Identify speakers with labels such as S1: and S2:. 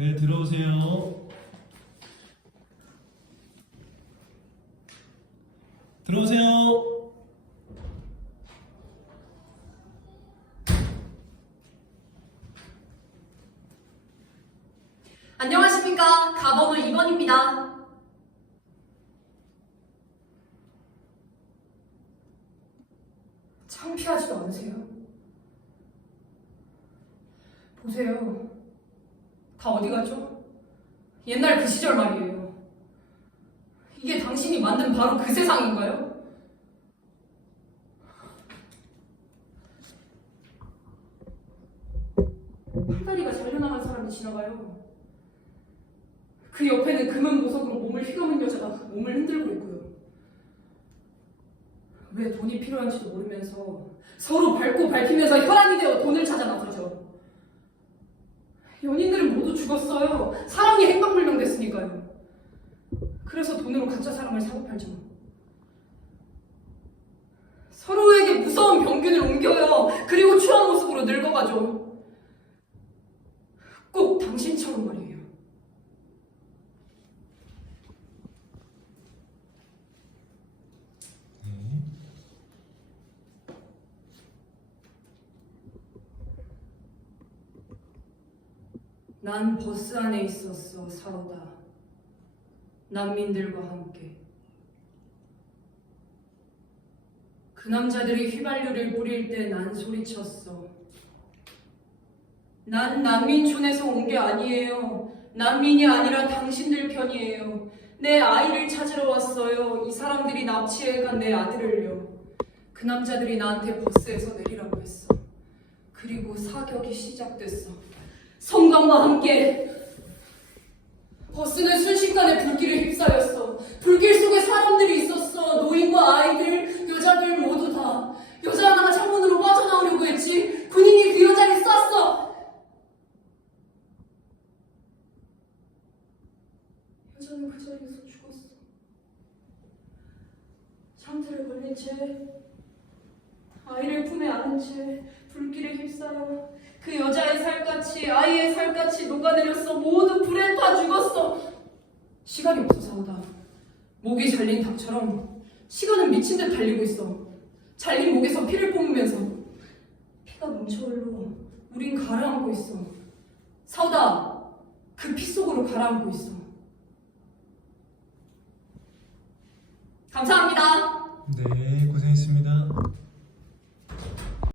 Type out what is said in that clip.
S1: 네, 들어오세요. 들어오세요.
S2: 안녕하십니까. 가번호 2번입니다. 창피하지도 않으세요? 보세요. 다 어디 갔죠? 옛날 그 시절 말이에요. 이게 당신이 만든 바로 그 세상인가요? 팔다리가 잘려나간 사람이 지나가요. 그 옆에는 금은 보석으로 몸을 휘감은 여자가 몸을 흔들고 있고요. 왜 돈이 필요한지도 모르면서 서로 밟고 밟히면서 혈안이 되어 돈을 찾아 나서죠. 연인들은 모두 죽었어요. 사랑이 행방불명됐으니까요. 그래서 돈으로 가짜 사랑을 사고 팔죠. 서로에게 무서운 병균을 옮겨요. 그리고 추한 모습으로 늙어가죠. 꼭 당신처럼 말이에요.
S1: 네.
S2: 난 버스 안에 있었어, 사로다. 난민들과 함께. 그 남자들이 휘발유를 뿌릴 때 난 소리쳤어. 난 난민촌에서 온 게 아니에요. 난민이 아니라 당신들 편이에요. 내 아이를 찾으러 왔어요. 이 사람들이 납치해간 내 아들을요. 그 남자들이 나한테 버스에서 내리라고 했어. 그리고 사격이 시작됐어. 성광과 함께 버스는 순식간에 불길에 휩싸였어. 불길 속에 사람들이 있었어. 노인과 아이들, 여자들 모두 다. 여자 하나가 창문으로 빠져나오려고 했지. 군인이 그 여자를 쐈어. 여자는 그 자리에서 죽었어. 상태를 걸린 채 아이를 품에 안은 채 불길에 휩싸여 그 여자의 살갗이 아이의 살갗이 녹아내렸어. 모두 불에 타 죽었어. 시간이 없어 사오다. 목이 잘린 닭처럼 시간은 미친 듯 달리고 있어. 잘린 목에서 피를 뿜으면서 피가 뭉쳐 흘러 우린 가라앉고 있어. 사오다 그 피 속으로 가라앉고 있어. 감사합니다.
S1: 네, 고생했습니다.